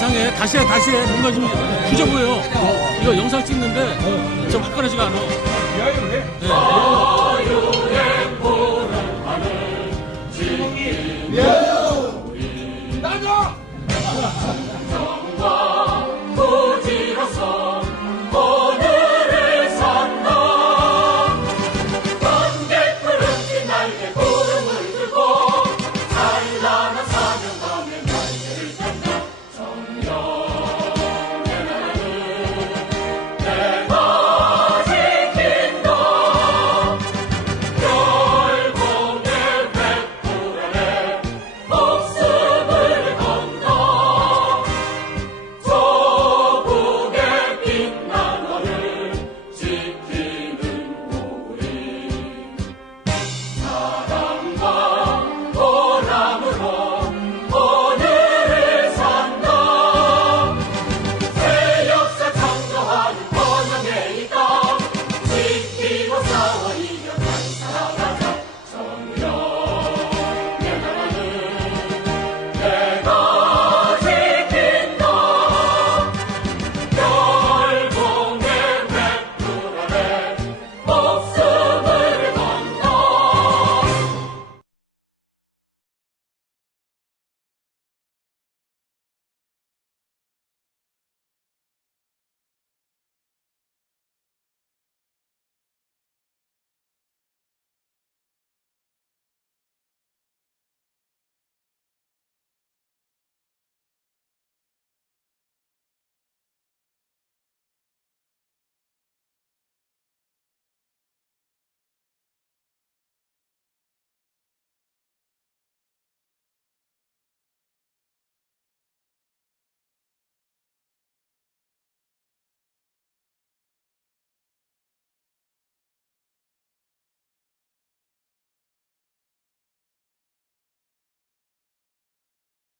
이상해. 다시 해, 다시 해. 뭔가 좀 후져 보여. 이거 영상 찍는데 좀 화끈하지가 않아. 네. 네. 나가!